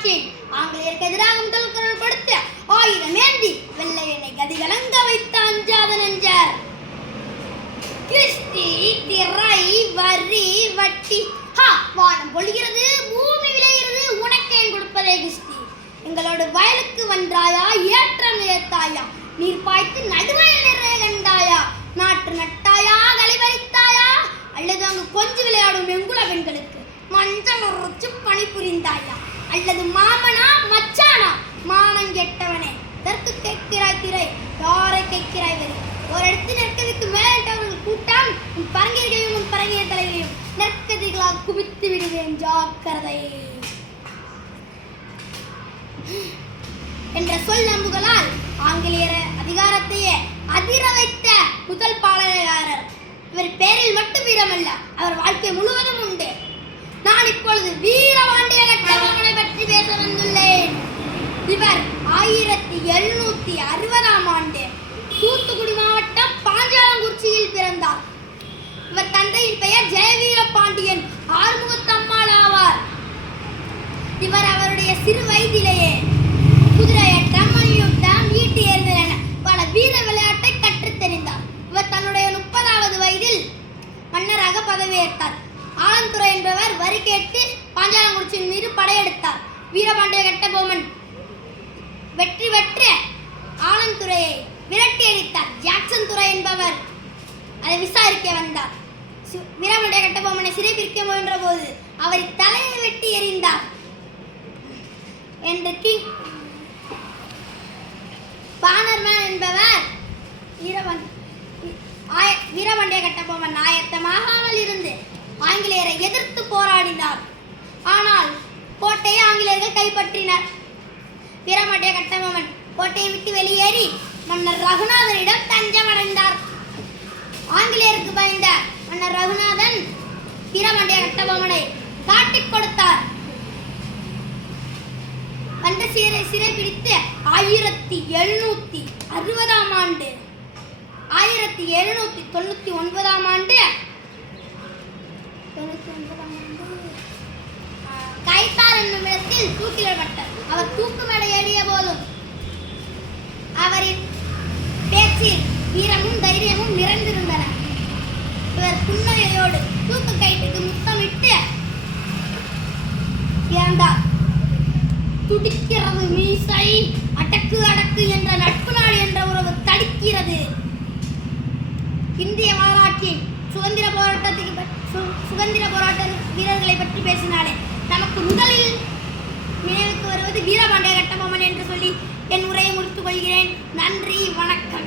ஆட்சியில் ஆங்கிலேயருக்கு எதிராக முதல் குரல் கொடுத்து ஆயுதம் ஏந்தி வெள்ளையனை கதிகலங்க வைத்த அஞ்சாத நெஞ்சர். கிறிஸ்தி திரை வரி வட்டி வானம் பொழிகிறது, பூமி விளைகிறது, உனக்கேன் கொடுப்பதே கிறிஸ்தி. எங்களோடு வயலுக்கு வந்தாயா, ஏற்றம் ஏத்தாயா, நீர் பாய்த்து நடுவயல் நிறைய கண்டாயா, நாற்று நட்டாயா, கழிவறித்தாயா, அல்லது அங்கு கொஞ்சம் விளையாடும் எங்குல பெண்களுக்கு மஞ்சள் உரைச்சு பணி புரிந்தாயா, அல்லது மாமனா மச்சானா மானம் கெட்டவனே இதற்கு கேட்கிறாய் திரை, யாரை கேட்கிறாய் வரி. ஒரு இடத்தில் நெற்கதிக்கு மேலிட்டவர்கள் கூட்டம் உன் பரங்கியர்களையும் உன் பரங்கிய தலைகளையும் நெற்கதிகளால் குவித்து விடுவேன், ஜாக்கிரதை என்ற சொல் நம்புகளால் ஆங்கிலேயர் அதிகாரத்தையே அதிர வைத்த முதல் பாளையக்காரர். இவர் பேரில் மட்டும் வீரமல்ல, அவர் வாழ்க்கை முழுவதும் உண்டு. நான் இப்பொழுது வீரபாண்டிய கட்டபொம்மனை பற்றி பேச வந்துள்ளேன். இவர் 1760ஆம் ஆண்டு தூத்துக்குடி மாவட்டம் பாஞ்சாலங்குறிச்சியில் பிறந்தார். இவர் தந்தையின் பெயர் ஜெயவீர பாண்டியன் ஆறுமுகத்தம்மாள் ஆவார். இவர் அவருடைய சிறு வயதிலேயே குதிரையட்டம், மணியுட்டம், ஈட்டி எறிதல் என பல வீர விளையாட்டை கற்றுத் தெரிந்தார். இவர் தன்னுடைய 30வது வயதில் மன்னராக பதவியேற்றார். ஆலந்துறை என்பவர் வரி கேட்டு பாஞ்சாலங்குறிச்சியின் மீது படையெடுத்தார். வீரபாண்டிய கட்டபொம்மன் வெற்றி பெற்று ஆலந்துறையை விரட்டி அடித்தார். ஜாக்சன் துறை என்பவர் அதை விசாரிக்க வந்தார். வீரபாண்டிய கட்டபொம்மனை சிறைபிடிக்க முயன்ற போது அவரை தலையை வெட்டி எறிந்தார் என்று கிங் பானர்மேன் என்பவர் வீரபாண்டிய கட்டபொம்மன் ஆயத்தமாகாமல் இருந்து ஆங்கிலேயரை எதிர்த்து போராடினார். ஆனால் கோட்டையை ஆங்கிலேயர்கள் கைப்பற்றினர். வீரபாண்டிய கட்டபொம்மன் கோட்டையை விட்டு வெளியேறி மன்னர் ரகுநாதனிடம் தஞ்சம் அடைந்தார். ஆங்கிலேயருக்கு பயந்த மன்னர் ரகுநாதன் வீரபாண்டிய கட்டபொம்மனை காட்டிக் கொடுத்தார். வந்து சிறைப்பிடித்து 1760ஆம் ஆண்டு 1799ஆம் ஆண்டு கைத்தார் என்னும் இடத்தில் தூக்கிலிடப்பட்டார். அவர் தூக்கு மேடை ஏறிய போதும் அவரின் பேச்சில் வீரமும் தைரியமும் நிறைந்திருந்தன. இவர் புன்னகையோடு தூக்கு கயிற்றுக்கு முத்தமிட்டு இறந்தார். துடிக்கிறது மீசை, அடக்கு அடக்கு என்ற நட்பு நாடு என்ற உறவு தடுக்கிறது. இந்திய வரலாற்றில் சுதந்திர போராட்ட வீரர்களை பற்றி பேசினாலே நமக்கு முதலில் நினைவுக்கு வருவது வீரபாண்டிய கட்டபொம்மன் என்று சொல்லி என் உரையை முடித்துக் கொள்கிறேன். நன்றி, வணக்கம்.